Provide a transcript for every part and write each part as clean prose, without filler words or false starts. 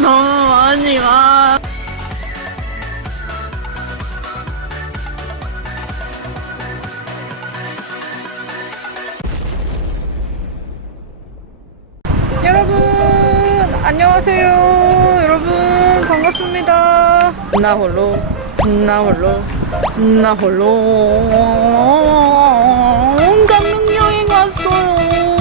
너무 많이 와. 여러분 안녕하세요. 여러분 반갑습니다. 나 홀로 강릉 여행 왔어요.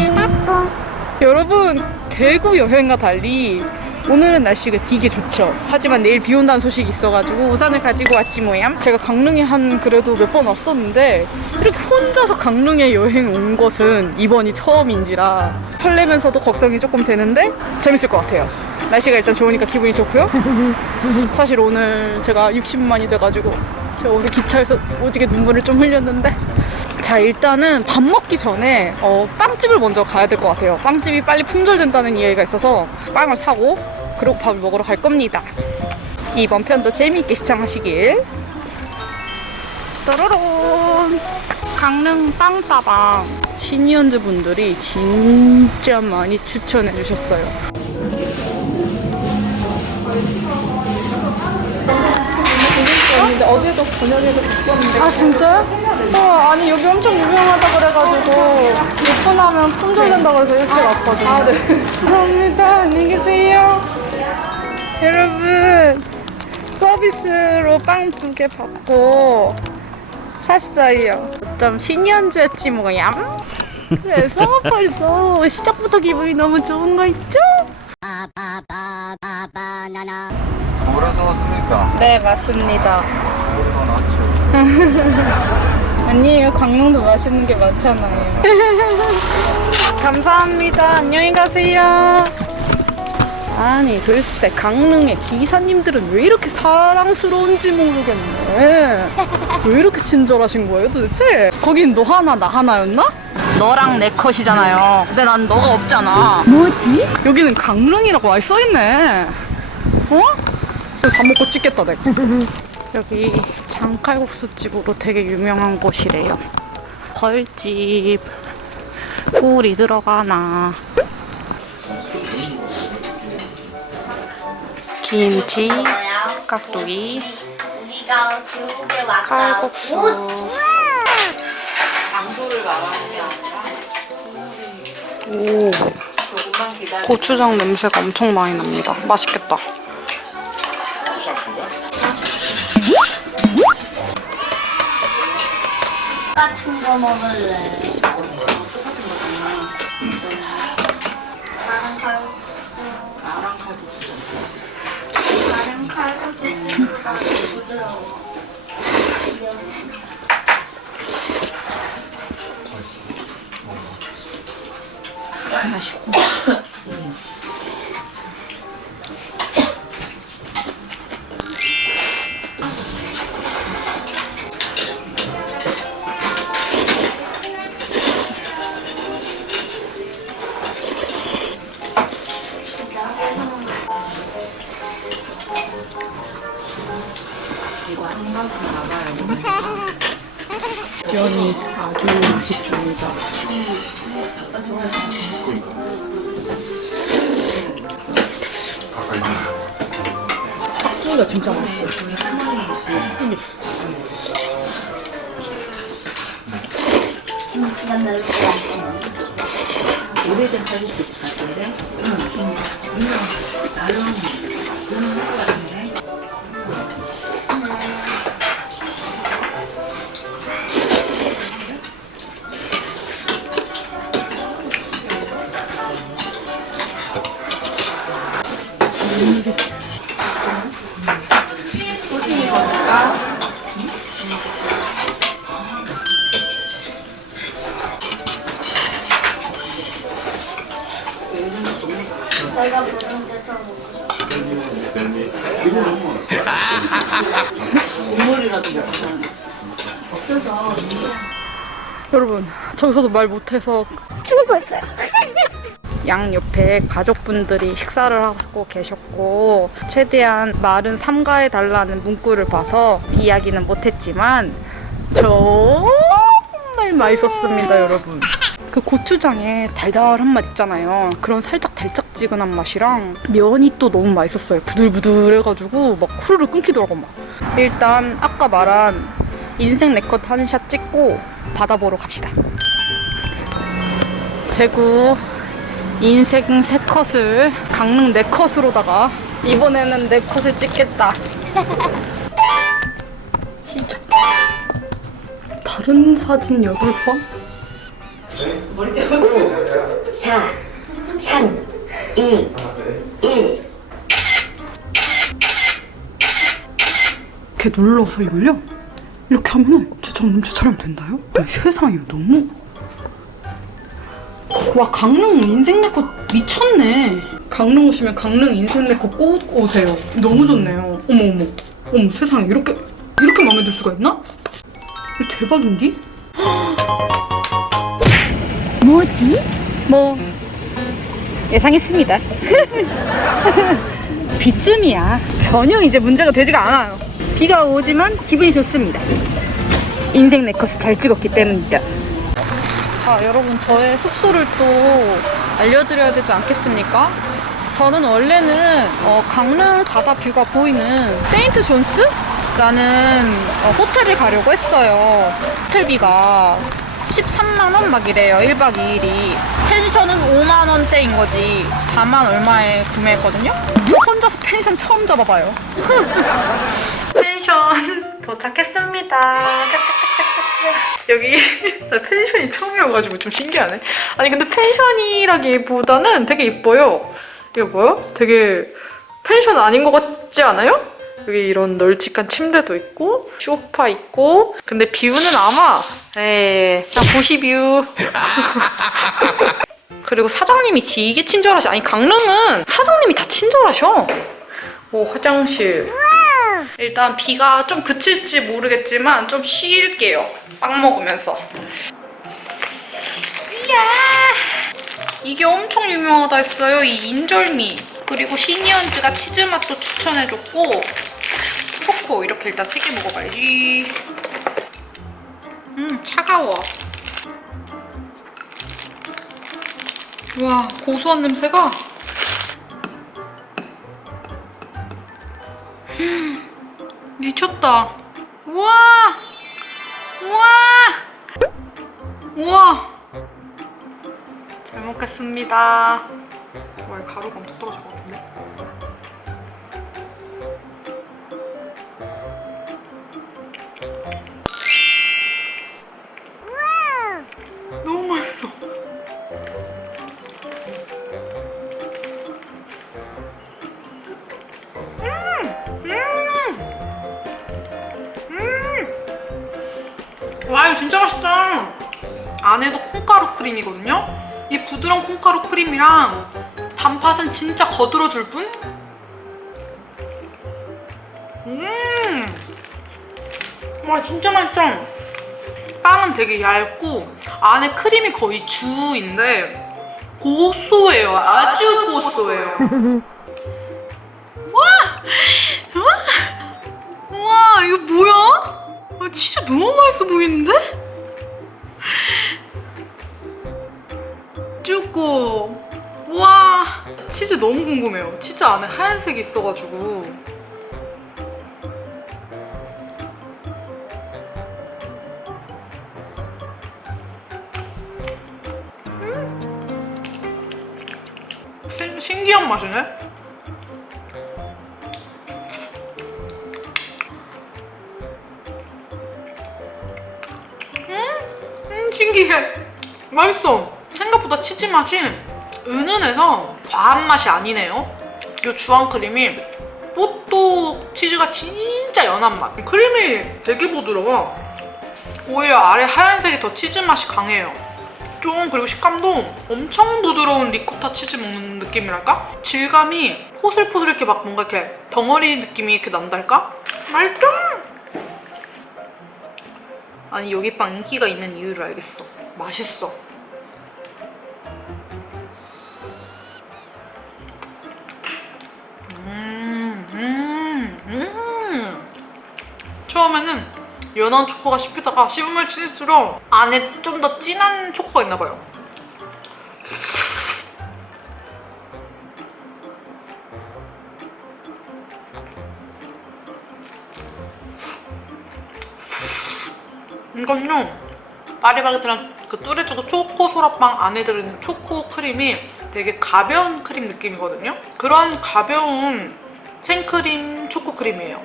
여러분 대구 여행과 달리 오늘은 날씨가 되게 좋죠. 하지만 내일 비 온다는 소식이 있어가지고 우산을 가지고 왔지 뭐야. 제가 강릉에 한 그래도 몇 번 왔었는데 이렇게 혼자서 강릉에 여행 온 것은 이번이 처음인지라 설레면서도 걱정이 조금 되는데 재밌을 것 같아요. 날씨가 일단 좋으니까 기분이 좋고요. 사실 오늘 제가 60만이 돼가지고 제가 오늘 기차에서 오지게 눈물을 좀 흘렸는데, 자 일단은 밥 먹기 전에 빵집을 먼저 가야 될 것 같아요. 빵집이 빨리 품절된다는 이야기가 있어서 빵을 사고 그리고 밥을 먹으러 갈 겁니다. 이번 편도 재미있게 시청하시길. 따라란 강릉 빵따방 시니언즈 분들이 진짜 많이 추천해 주셨어요. 어제도 저녁에도 봤었는데. 아 진짜요? 아니 여기 엄청 유명하다 그래가지고 오픈하면 품절된다 그래서 일찍 왔거든요. 아 네. 감사합니다. 안녕히 계세요. 여러분 서비스로 빵 2개 받고 샀어요. 좀 시니언즈였지 뭐야. 그래서 벌써 시작부터 기분이 너무 좋은 거 있죠? 서울에서 왔습니까? 네 맞습니다. 서울에서 나왔죠. 아니에요. 강릉도 맛있는 게 많잖아요. 감사합니다. 안녕히 가세요. 아니 글쎄 강릉의 기사님들은 왜 이렇게 사랑스러운지 모르겠네. 왜 이렇게 친절하신 거예요 도대체? 거긴 너 하나 나 하나였나? 너랑 내 컷이잖아요. 근데 난 너가 없잖아. 뭐지? 여기는 강릉이라고 많이 써있네. 어? 밥 먹고 찍겠다 내가. 여기 장칼국수집으로 되게 유명한 곳이래요. 벌집 꿀이 들어가나. 김치, 깍두기, 칼국수. 장소를 말하는 게 아니라 오, 고추장 냄새가 엄청 많이 납니다. 맛있겠다. 같은 거 먹을래. 나는 칼국수보다 부드러워. 맛있고. 면이 아주 맛있습니다. 깍두기가 진짜 맛있어. 깍두기. 오래된 칼국수 같은데? 나름 것 같은데? 내가 부른 데서 먹고 국물이라도 먹자. 없어서 여러분 저기서도 말 못해서 죽을 뻔했어요. 양 옆에 가족분들이 식사를 하고 계셨고 최대한 말은 삼가해달라는 문구를 봐서 이야기는 못했지만 정말 맛있었습니다 여러분. 그 고추장에 달달한 맛 있잖아요. 그런 살짝 달짝지근한 맛이랑 면이 또 너무 맛있었어요. 부들부들해가지고 막 후루룩 끊기더라고 막. 일단 아까 말한 인생 네컷 한 샷 찍고 바다 보러 갑시다. 대구 인생 세 컷을 강릉 네 컷으로다가 이번에는 네 컷을 찍겠다. 진짜 다른 사진 8번? 4, 3, 2, 1. 이렇게 눌러서 이걸요? 이렇게 하면은 재촬영 된다요? 아니, 세상에 너무. 와, 강릉 인생 네컷 미쳤네. 강릉 오시면 강릉 인생 네컷 꼭 오세요. 너무 좋네요. 어머 어머 세상에 이렇게 마음에 들 수가 있나? 이거 대박인데? 뭐지? 뭐 예상했습니다. 비쯤이야. 전혀 이제 문제가 되지가 않아요. 비가 오지만 기분이 좋습니다. 인생 네컷을 잘 찍었기 때문이죠. 자, 여러분, 저의 숙소를 또 알려드려야 되지 않겠습니까? 저는 원래는 강릉 바다 뷰가 보이는 세인트 존스라는 호텔을 가려고 했어요. 호텔비가 13만 원 막 이래요. 1박 2일이. 펜션은 5만 원대인 거지. 4만 얼마에 구매했거든요. 저 혼자서 펜션 처음 잡아봐요. 펜션 도착했습니다. 짝짝짝짝짝. 여기 나 펜션이 처음이어가지고 좀 신기하네. 아니 근데 펜션이라기보다는 되게 이뻐요. 이거 뭐야? 되게 펜션 아닌 것 같지 않아요? 여기 이런 널찍한 침대도 있고 소파 있고. 근데 뷰는 아마 그냥 도시뷰. 그리고 사장님이 되게 친절하셔. 아니 강릉은 사장님이 다 친절하셔. 뭐 화장실. 일단 비가 좀 그칠지 모르겠지만 좀 쉴게요. 빵 먹으면서. 이야, 이게 엄청 유명하다 했어요. 이 인절미. 그리고 시니언즈가 치즈 맛도 추천해줬고 초코 이렇게 일단 3개 먹어봐야지. 차가워. 와, 고소한 냄새가. 미쳤다. 우와! 우와! 우와! 잘 먹겠습니다. 와, 가루가 엄청 떨어질 것 같은데? 너무 맛있어. 와, 이거 진짜 맛있다. 안에도 콩가루 크림이거든요. 이 부드러운 콩가루 크림이랑 단팥은 진짜 거들어줄 뿐. 와, 진짜 맛있다. 빵은 되게 얇고 안에 크림이 거의 주인데 고소해요. 아주 고소해요. 와, 이거 뭐야? 치즈 너무 맛있어 보이는데? 쪼꼬. 와, 치즈 너무 궁금해요. 치즈 안에 하얀색이 있어가지고. 신기한 맛이네? 신기해. 맛있어. 생각보다 치즈 맛이 은은해서 과한 맛이 아니네요. 이 주황크림이 뽀또 치즈가 진짜 연한 맛. 크림이 되게 부드러워. 오히려 아래 하얀색이 더 치즈 맛이 강해요. 좀 그리고 식감도 엄청 부드러운 리코타 치즈 먹는 느낌이랄까? 질감이 포슬포슬 이렇게 막 뭔가 이렇게 덩어리 느낌이 이렇게 난달까? 맛있다! 아니 여기 빵 인기가 있는 이유를 알겠어. 맛있어. 처음에는 연한 초코가 씹히다가 씹으면 씹을수록 안에 좀 더 진한 초코가 있나봐요. 이건요 파리바게뜨랑 그 뚜레쥬고 초코 소라빵 안에 들어있는 초코 크림이 되게 가벼운 크림 느낌이거든요. 그런 가벼운 생크림 초코 크림이에요.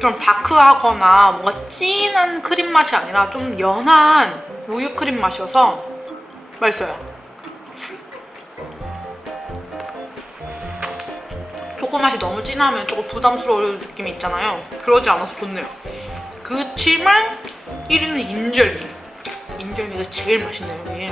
좀 다크하거나 뭔가 진한 크림 맛이 아니라 좀 연한 우유 크림 맛이어서 맛있어요. 초코 맛이 너무 진하면 조금 부담스러울 느낌이 있잖아요. 그러지 않아서 좋네요. 그치만 1위는 인절미. 인절미가 제일 맛있네요, 여기.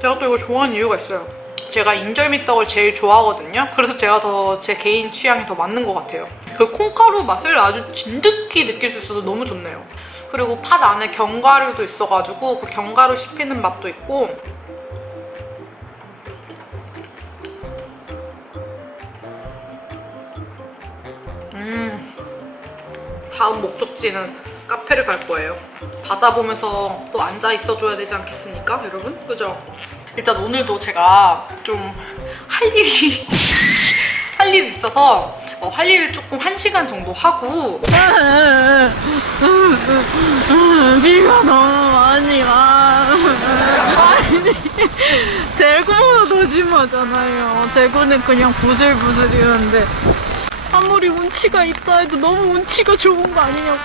제가 또 이거 좋아하는 이유가 있어요. 제가 인절미 떡을 제일 좋아하거든요. 그래서 제가 더 제 개인 취향이 더 맞는 것 같아요. 그 콩가루 맛을 아주 진득히 느낄 수 있어서 너무 좋네요. 그리고 팥 안에 견과류도 있어가지고 그 견과류 씹히는 맛도 있고 다음 목적지는 카페를 갈 거예요. 바다 보면서 또 앉아 있어줘야 되지 않겠습니까, 여러분? 그죠? 일단 오늘도 제가 좀 할 일이 할 일이 있어서 할 일을 조금 1시간 정도 하고 비가 너무 많이 와. 아니, 대구보다 더 심하잖아요. 대구는 그냥 부슬부슬이었는데 아무리 운치가 있다 해도 너무 운치가 좋은 거 아니냐고.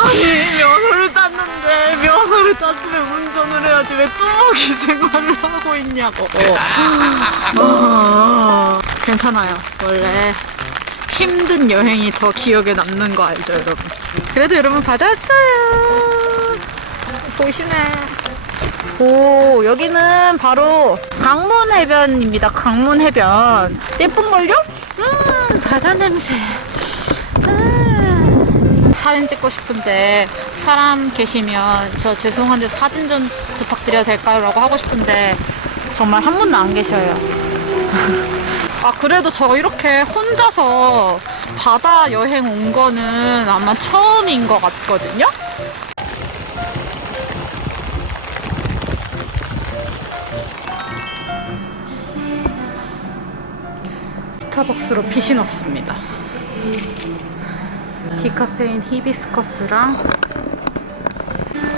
아니, 면허를 땄는데 면허를 땄으면 운전을 해야지 왜 뚜벅이 생활을 하고 있냐고. 괜찮아요. 원래 힘든 여행이 더 기억에 남는 거 알죠, 여러분? 그래도 여러분 받았어요. 보이시네. 오, 여기는 바로 강문해변입니다. 강문해변. 예쁜걸요? 바다 냄새. 사진 찍고 싶은데 사람 계시면 저 죄송한데 사진 좀 부탁드려도 될까요? 라고 하고 싶은데 정말 한 분도 안 계셔요. 아, 그래도 저 이렇게 혼자서 바다 여행 온 거는 아마 처음인 것 같거든요? 스타벅스로 피신 없습니다. 디카페인 히비스커스랑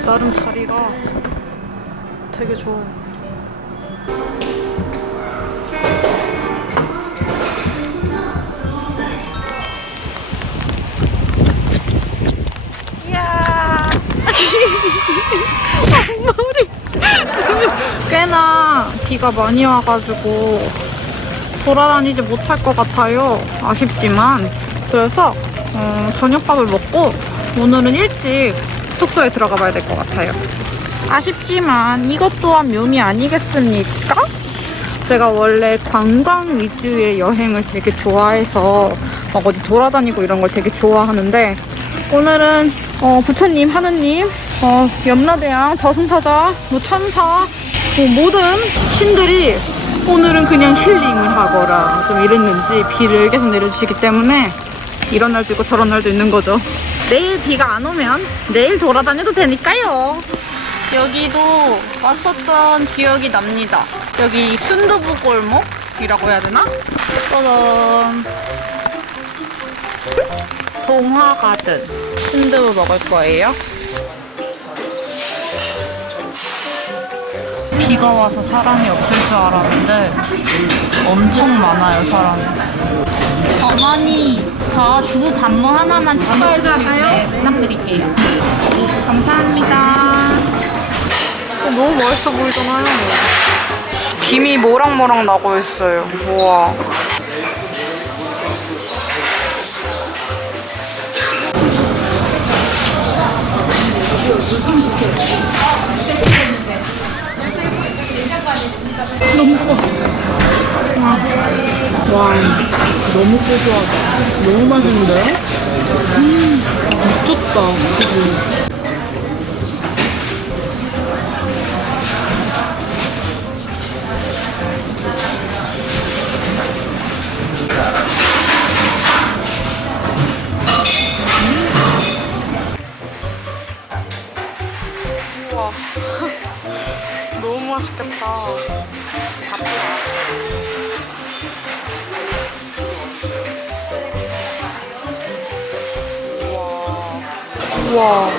나름 자리가 되게 좋아요. 이야 앞머리 꽤나 비가 많이 와가지고 돌아다니지 못할 것 같아요. 아쉽지만. 그래서 저녁밥을 먹고 오늘은 일찍 숙소에 들어가 봐야 될 것 같아요. 아쉽지만 이것 또한 묘미 아니겠습니까? 제가 원래 관광 위주의 여행을 되게 좋아해서 막 어디 돌아다니고 이런 걸 되게 좋아하는데 오늘은 부처님, 하느님, 염라대왕, 저승사자, 천사 모든 신들이 오늘은 그냥 힐링을 하거라 좀 이랬는지 비를 계속 내려주시기 때문에 이런 날도 있고 저런 날도 있는 거죠. 내일 비가 안 오면 내일 돌아다녀도 되니까요. 여기도 왔었던 기억이 납니다. 여기 순두부 골목이라고 해야 되나? 짜잔. 동화가든 순두부 먹을 거예요. 비가 와서 사람이 없을 줄 알았는데 엄청 많아요, 사람이. 어머니, 저 두부 반모 하나만 추가해 주실래요? 부탁드릴게요. 감사합니다. 너무 맛있어 보이잖아요. 김이 모락모락 나고 있어요. 우와. 너무 좋아. 와, 너무 고소하다. 너무 맛있는데요? 미쳤다. 그치? 우와. 너무 맛있겠다. 와.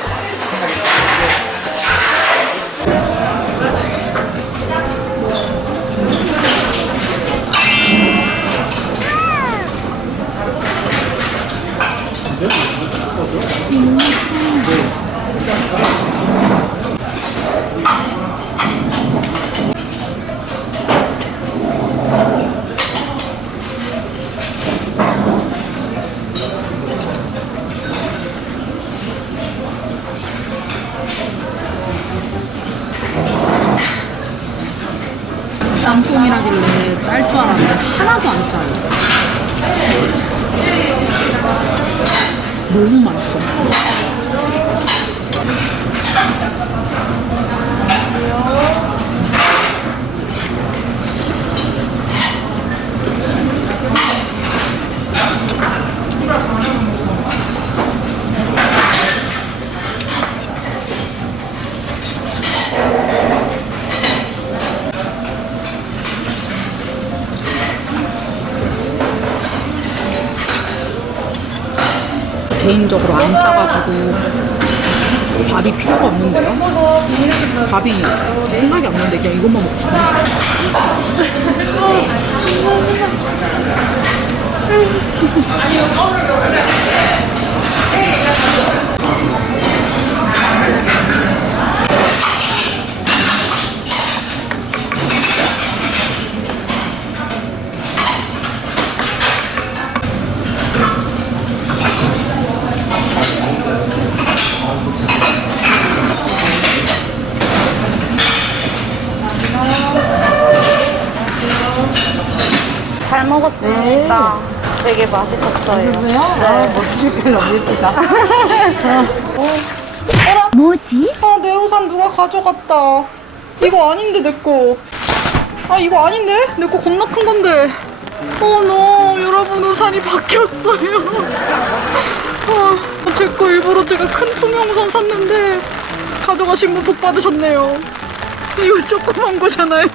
짬뽕이라길래 짤 줄 알았는데 하나도 안 짜요. 너무 맛있어. 개인적으로 안 짜가지고 밥이 필요가 없는데요? 밥이 생각이 안 나는데 그냥 이것만 먹고 싶어. 잘 먹었습니다. 되게 맛있었어요. 뭐지? 아, 내 우산 누가 가져갔다. 이거 아닌데, 내 거. 아, 이거 아닌데? 내 거 겁나 큰 건데. 노. 여러분, 우산이 바뀌었어요. 제 거 일부러 제가 큰 투명 우산 샀는데 가져가신 분 복 받으셨네요. 이거 조그만 거잖아요.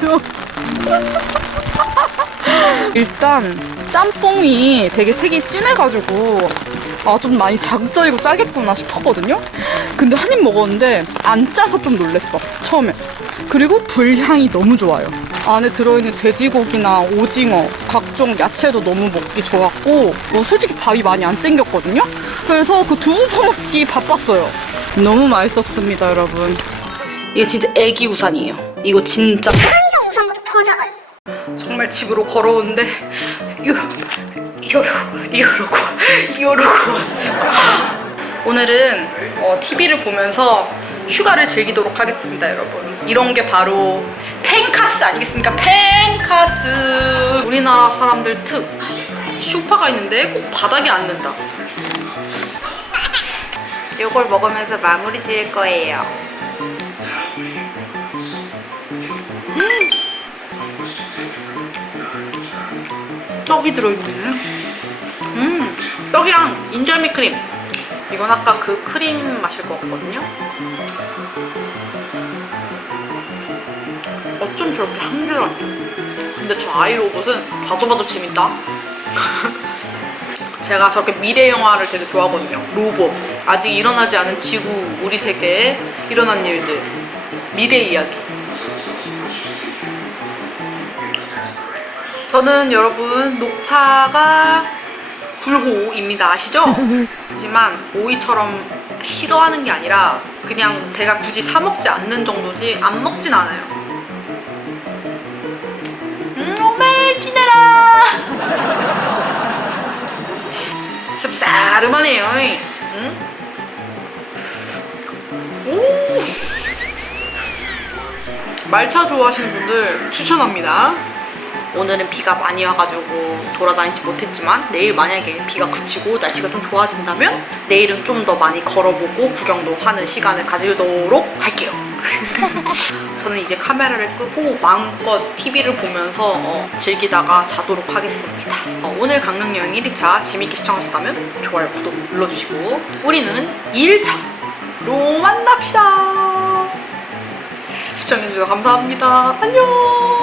일단 짬뽕이 되게 색이 진해가지고 아, 좀 많이 자극적이고 짜겠구나 싶었거든요. 근데 한 입 먹었는데 안 짜서 좀 놀랬어, 처음에. 그리고 불향이 너무 좋아요. 안에 들어있는 돼지고기나 오징어, 각종 야채도 너무 먹기 좋았고 솔직히 밥이 많이 안 땡겼거든요. 그래서 그 두부 퍼먹기 바빴어요. 너무 맛있었습니다, 여러분. 이게 진짜 애기 우산이에요. 이거 진짜 편의점 우산보다 더 작아요. 정말 집으로 걸어오는데 이러고 왔어. 오늘은 TV를 보면서 휴가를 즐기도록 하겠습니다, 여러분. 이런 게 바로 펜카스 아니겠습니까? 펜카스. 우리나라 사람들 특 소파가 있는데 꼭 바닥에 앉는다. 이걸 먹으면서 마무리 지을 거예요. 떡이 들어있네. 떡이랑 인절미 크림. 이건 아까 그 크림 마실 것 같거든요. 어쩜 저렇게 한결하죠? 근데 저 아이로봇은 봐도 재밌다. 제가 저렇게 미래 영화를 되게 좋아하거든요. 로봇, 아직 일어나지 않은 지구, 우리 세계에 일어난 일들, 미래 이야기. 저는 여러분 녹차가 불호입니다. 아시죠? 하지만 오이처럼 싫어하는 게 아니라 그냥 제가 굳이 사 먹지 않는 정도지 안 먹진 않아요. 오메 진해라. 씁싸름하네요. 응? 오. 말차 좋아하시는 분들 추천합니다. 오늘은 비가 많이 와가지고 돌아다니지 못했지만 내일 만약에 비가 그치고 날씨가 좀 좋아진다면 내일은 좀 더 많이 걸어보고 구경도 하는 시간을 가지도록 할게요. 저는 이제 카메라를 끄고 마음껏 TV를 보면서 즐기다가 자도록 하겠습니다. 오늘 강릉여행 1일차 재밌게 시청하셨다면 좋아요, 구독 눌러주시고 우리는 2일차로 만납시다. 시청해주셔서 감사합니다. 안녕.